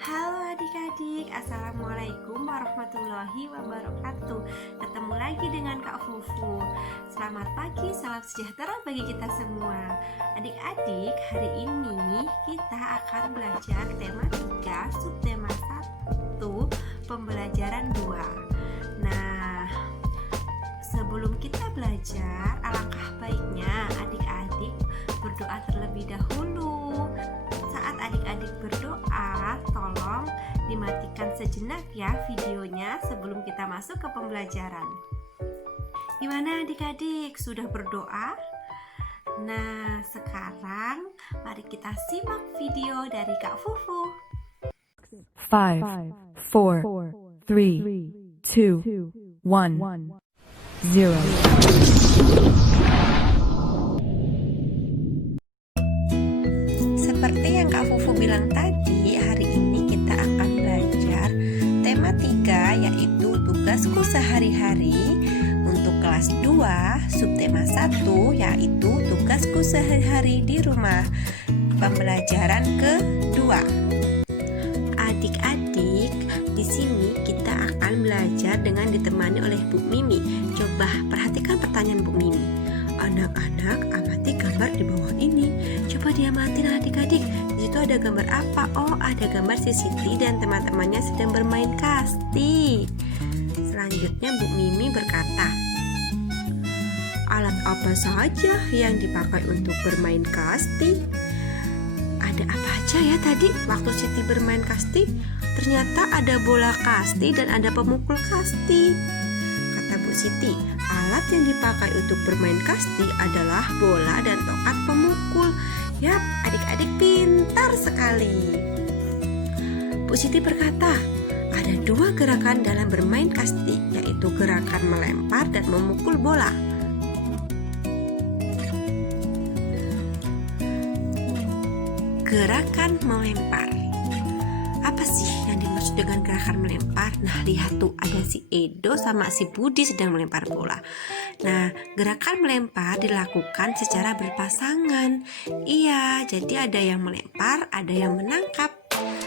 Halo adik-adik, Assalamualaikum warahmatullahi wabarakatuh. Ketemu lagi dengan Kak Fufu. Selamat pagi, salam sejahtera bagi kita semua. Adik-adik, hari ini kita akan belajar tema 3, subtema 1, pembelajaran 2. Nah, sebelum kita belajar, alangkah baiknya adik-adik berdoa terlebih dahulu. Saat adik-adik berdoa, tolong dimatikan sejenak ya videonya sebelum kita masuk ke pembelajaran. Gimana adik-adik? Sudah berdoa? Nah, sekarang mari kita simak video dari Kak Fufu. 5, 4, 3, 2, 1, 0. Seperti yang Kak Fufu bilang tadi, hari ini kita akan belajar tema 3, yaitu tugasku sehari-hari untuk kelas 2, subtema 1, yaitu tugasku sehari-hari di rumah. Pembelajaran kedua. Adik-adik, di sini kita akan belajar dengan ditemani oleh Bu Mimi. Coba perhatikan pertanyaan Bu Mimi. Anak-anak, amati gambar di bawah ini. Coba diamatin adik-adik. Di situ ada gambar apa? Oh, ada gambar si Siti dan teman-temannya sedang bermain kasti. Selanjutnya Bu Mimi berkata, alat apa saja yang dipakai untuk bermain kasti? Ada apa aja ya tadi waktu Siti bermain kasti? Ternyata ada bola kasti dan ada pemukul kasti. Kata Bu Siti, alat yang dipakai untuk bermain kasti adalah bola dan tongkat pemukul. Yap, adik-adik pintar sekali. Bu Siti berkata, ada 2 gerakan dalam bermain kasti, yaitu gerakan melempar dan memukul bola. Gerakan melempar. Apa sih yang dimaksud dengan gerakan melempar? Nah, lihat tuh, ada si Edo sama si Budi sedang melempar bola. Nah, gerakan melempar dilakukan secara berpasangan. Iya, jadi ada yang melempar, ada yang menangkap.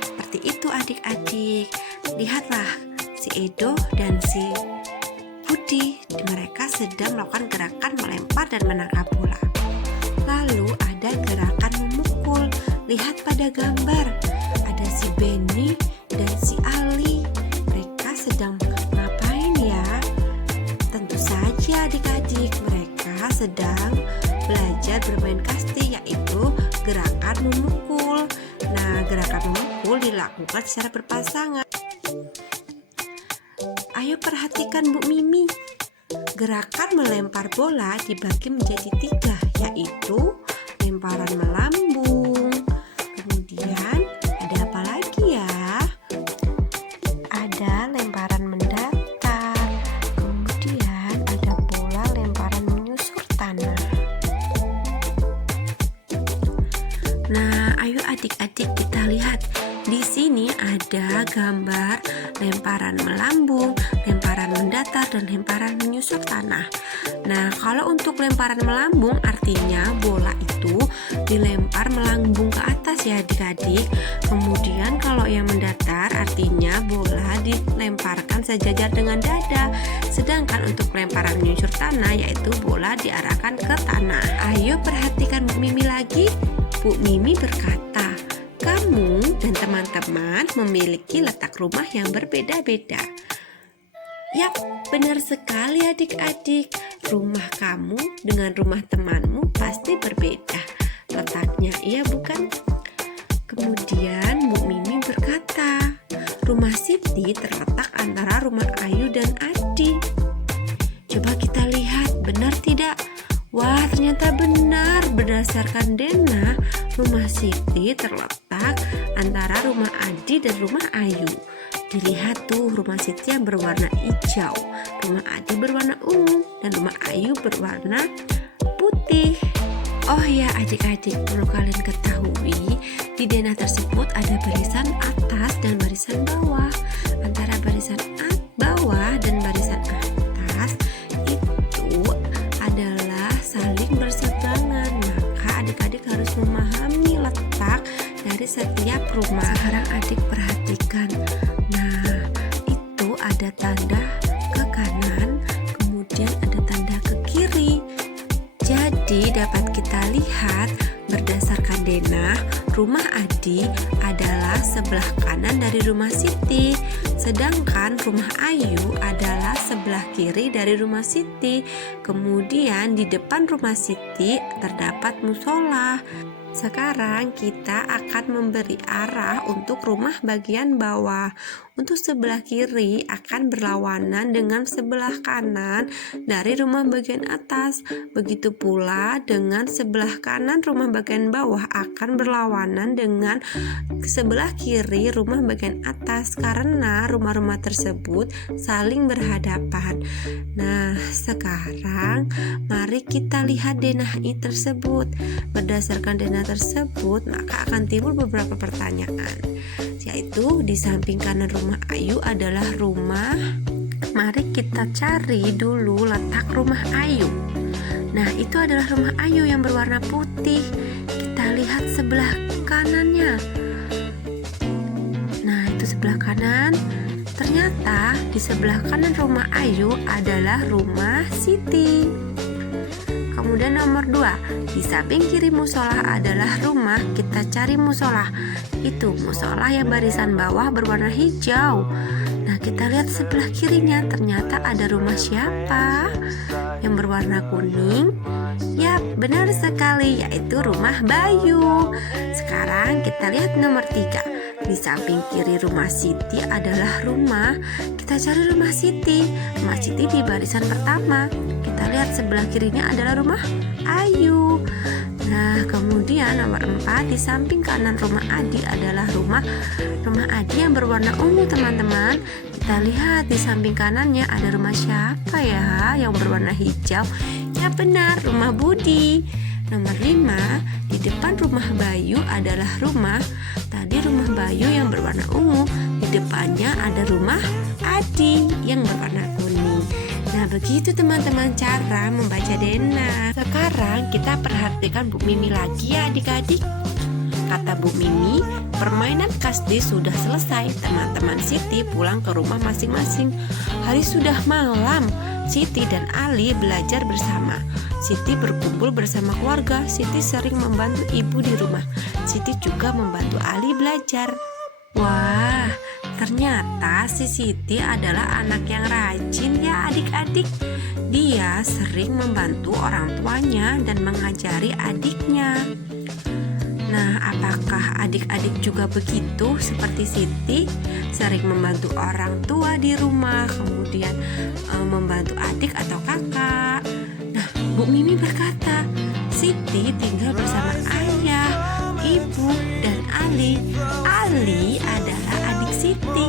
Seperti itu adik-adik. Lihatlah, si Edo dan si Budi, mereka sedang melakukan gerakan melempar dan menangkap bola. Lalu ada gerakan memukul. Lihat pada gambar, ada si Benny dan si Ali. Mereka sedang ngapain ya? Tentu saja adik-adik, mereka sedang belajar bermain kasti, yaitu gerakan memukul. Nah, gerakan memukul dilakukan secara berpasangan. Ayo perhatikan Bu Mimi. Gerakan melempar bola dibagi menjadi 3, yaitu lemparan melambung. Kemudian ada apa lagi ya? Ada lemparan mendatar. Kemudian ada bola lemparan menyusur tanah. Nah, ayo adik-adik kita lihat. Di sini ada gambar lemparan melambung, lemparan mendatar, dan lemparan menyusur tanah. Nah, kalau untuk lemparan melambung artinya bola itu dilempar melambung ke atas ya adik-adik. Kemudian kalau yang mendatar artinya bola dilemparkan sejajar dengan dada. Sedangkan untuk lemparan menyusur tanah yaitu bola diarahkan ke tanah. Ayo perhatikan Bu Mimi lagi. Bu Mimi berkata, kamu dan teman-teman memiliki letak rumah yang berbeda-beda. Yap, benar sekali adik-adik. Rumah kamu dengan rumah temanmu pasti berbeda letaknya, iya bukan? Kemudian Bu Mimi berkata, rumah Siti terletak antara rumah Ayu dan Adi. Coba kita lihat, benar tidak? Wah, ternyata benar. Berdasarkan Dena, rumah Siti terletak antara rumah Adi dan rumah Ayu. Dilihat tuh, rumah Siti yang berwarna hijau, rumah Adi berwarna ungu, dan rumah Ayu berwarna putih. Oh ya adik-adik, perlu kalian ketahui, di Dena tersebut ada barisan atas dan barisan bawah. Antara barisan bawah dan barisan atas itu adalah saling berseberangan. Maka adik-adik harus memahami letak dari setiap rumah. Sekarang adik perhatikan. Nah, itu ada tanda ke kanan, kemudian ada tanda ke kiri. Jadi dapat kita lihat berdasarkan denah, rumah Adi adalah sebelah kanan dari rumah Siti, sedangkan rumah Ayu adalah sebelah kiri dari rumah Siti. Kemudian di depan rumah Siti terdapat musola. Sekarang kita akan memberi arah untuk rumah bagian bawah. Untuk sebelah kiri akan berlawanan dengan sebelah kanan dari rumah bagian atas. Begitu pula dengan sebelah kanan rumah bagian bawah akan berlawanan dengan sebelah kiri rumah bagian atas, karena rumah-rumah tersebut saling berhadapan. Nah, sekarang mari kita lihat denah I tersebut. Berdasarkan denah tersebut, maka akan timbul beberapa pertanyaan, yaitu di samping kanan rumah Ayu adalah rumah. Mari kita cari dulu letak rumah Ayu. Nah, itu adalah rumah Ayu yang berwarna putih. Kita lihat sebelah kanannya. Nah, itu sebelah kanan. Ternyata di sebelah kanan rumah Ayu adalah rumah Siti. Kemudian nomor 2, di samping kiri musola adalah rumah. Kita cari musola. Itu musola yang barisan bawah berwarna hijau. Nah, kita lihat sebelah kirinya, ternyata ada rumah siapa yang berwarna kuning? Ya, benar sekali, yaitu rumah Bayu. Sekarang kita lihat nomor 3. Di samping kiri rumah Siti adalah rumah. Kita cari rumah Siti. Rumah Siti di barisan pertama. Kita lihat sebelah kirinya adalah rumah Ayu. Nah, kemudian nomor 4, di samping kanan rumah Adi adalah rumah Adi yang berwarna ungu, teman-teman. Kita lihat di samping kanannya ada rumah siapa ya yang berwarna hijau? Ya benar, rumah Budi. Nomor 5, di depan rumah Bayu adalah rumah Bayu yang berwarna ungu. Di depannya ada rumah Adi yang berwarna kuning. Nah, begitu teman-teman cara membaca denah. Sekarang kita perhatikan Bu Mimi lagi ya adik-adik. Kata Bu Mimi, permainan kasdi sudah selesai. Teman-teman Siti pulang ke rumah masing-masing. Hari sudah malam. Siti dan Ali belajar bersama. Siti berkumpul bersama keluarga. Siti sering membantu ibu di rumah. Siti juga membantu Ali belajar. Wah, ternyata si Siti adalah anak yang rajin ya adik-adik. Dia sering membantu orang tuanya dan mengajari adiknya. Nah, apakah adik-adik juga begitu seperti Siti? Sering membantu orang tua di rumah, kemudian membantu adik atau kakak. Nah, Bu Mimi berkata, Siti tinggal bersama ayah, ibu, dan Ali. Ali adalah adik Siti.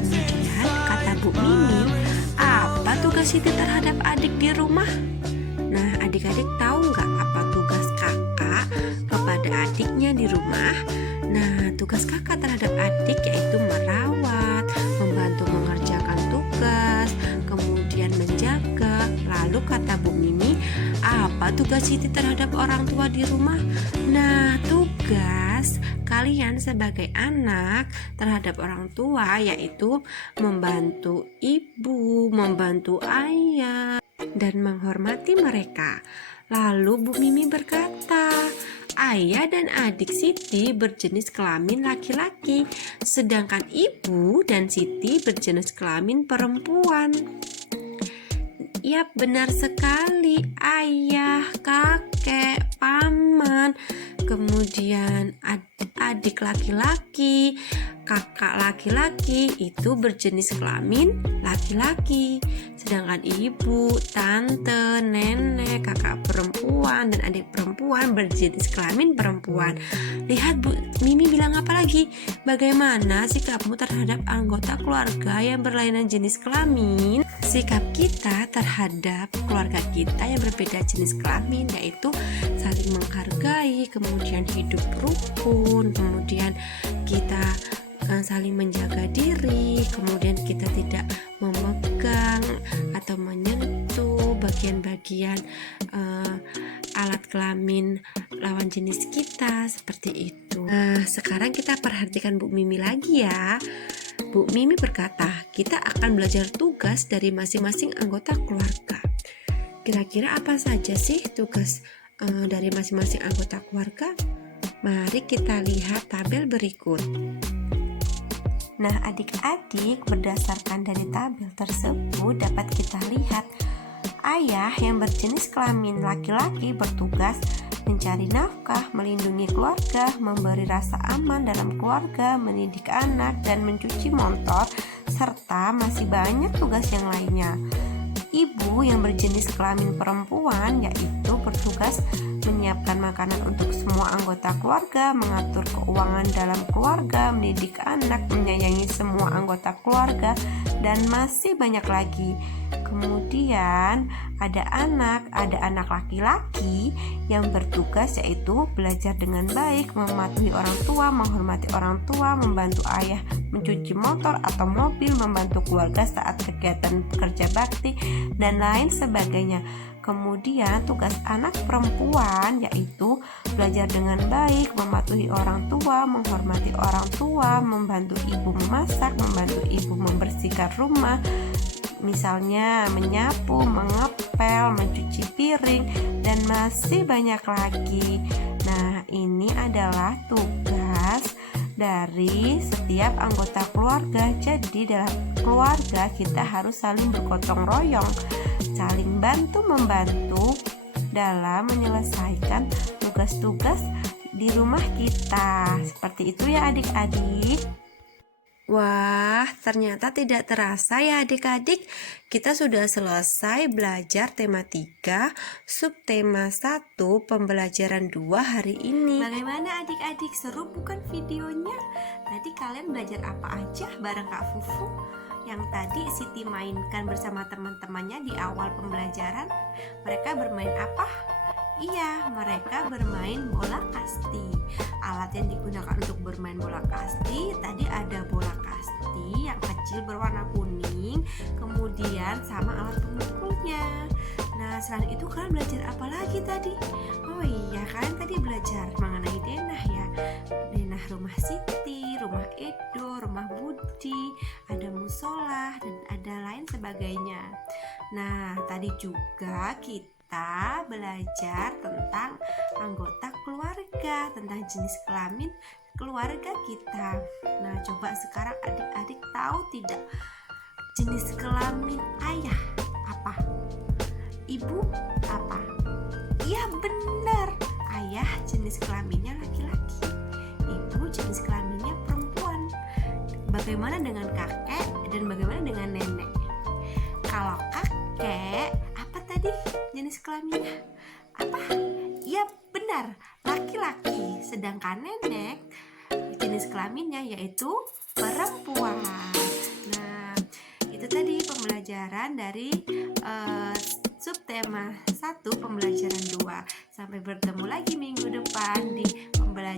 Kemudian kata Bu Mimi, apa tugas Siti terhadap adik di rumah? Nah, adik-adik tahu nggak apa tugas kakak kepada adiknya di rumah? Nah, tugas kakak terhadap adik yaitu merawat, membantu mengerjakan tugas, kemudian menjaga. Lalu kata Bu Mimi, apa tugas Siti terhadap orang tua di rumah? Nah, tugas kalian sebagai anak terhadap orang tua yaitu membantu ibu, membantu ayah, dan menghormati mereka. Lalu Bu Mimi berkata, ayah dan adik Siti berjenis kelamin laki-laki, sedangkan ibu dan Siti berjenis kelamin perempuan. Yap, benar sekali. Ayah, kakek, paman, kemudian adik laki-laki, kakak laki-laki itu berjenis kelamin laki-laki. Sedangkan ibu, tante, nenek, kakak perempuan, dan adik perempuan berjenis kelamin perempuan. Lihat Bu Mimi bilang apa lagi? Bagaimana sikapmu terhadap anggota keluarga yang berlainan jenis kelamin? Sikap kita terhadap keluarga kita yang berbeda jenis kelamin yaitu saling menghargai, kemudian hidup rukun, kemudian kita saling menjaga diri, kemudian kita tidak memegang atau menyentuh bagian-bagian alat kelamin lawan jenis kita, seperti itu. Nah, sekarang kita perhatikan Bu Mimi lagi ya. Bu Mimi berkata, kita akan belajar tugas dari masing-masing anggota keluarga. Kira-kira apa saja sih tugas dari masing-masing anggota keluarga? Mari kita lihat tabel berikut. Nah, adik-adik, berdasarkan dari tabel tersebut dapat kita lihat ayah yang berjenis kelamin laki-laki bertugas mencari nafkah, melindungi keluarga, memberi rasa aman dalam keluarga, mendidik anak, dan mencuci motor, serta masih banyak tugas yang lainnya. Ibu yang berjenis kelamin perempuan yaitu bertugas menyiapkan makanan untuk semua anggota keluarga, mengatur keuangan dalam keluarga, mendidik anak, menyayangi semua anggota keluarga, dan masih banyak lagi. Kemudian ada anak laki-laki yang bertugas yaitu belajar dengan baik, mematuhi orang tua, menghormati orang tua, membantu ayah mencuci motor atau mobil, membantu keluarga saat kegiatan kerja bakti, dan lain sebagainya. Kemudian tugas anak perempuan yaitu belajar dengan baik, mematuhi orang tua, menghormati orang tua, membantu ibu memasak, membantu ibu membersihkan rumah, misalnya menyapu, mengepel, mencuci piring, dan masih banyak lagi. Nah, ini adalah tugas dari setiap anggota keluarga. Jadi dalam keluarga kita harus saling bergotong royong, saling bantu-membantu dalam menyelesaikan tugas-tugas di rumah kita. Seperti itu ya adik-adik. Wah, ternyata tidak terasa ya adik-adik, kita sudah selesai belajar tema 3, subtema 1, pembelajaran 2 hari ini. Bagaimana adik-adik, seru bukan videonya? Tadi kalian belajar apa aja bareng Kak Fufu? Yang tadi Siti mainkan bersama teman-temannya di awal pembelajaran, mereka bermain apa? Iya, mereka bermain bola kasti. Alat yang digunakan untuk bermain bola kasti tadi ada bola kasti yang kecil berwarna kuning, kemudian sama alat pemukulnya. Nah, selain itu kalian belajar apa lagi tadi? Oh iya, kalian tadi belajar mengenai denah ya. Denah rumah Siti, rumah Edo, rumah Budi, ada musola, dan ada lain sebagainya. Nah, tadi juga kita belajar tentang anggota keluarga, tentang jenis kelamin keluarga kita. Nah, coba sekarang adik-adik tahu tidak jenis kelamin ayah apa? Ibu apa? Iya benar, ayah jenis kelaminnya laki-laki, ibu jenis kelaminnya perempuan. Bagaimana dengan kakek dan bagaimana dengan nenek? Kalau kakek apa tadi jenis kelaminnya? Apa? Iya benar, laki-laki. Sedangkan nenek jenis kelaminnya yaitu perempuan. Nah, itu tadi pembelajaran dari subtema 1 pembelajaran 2. Sampai bertemu lagi minggu depan di pembelajaran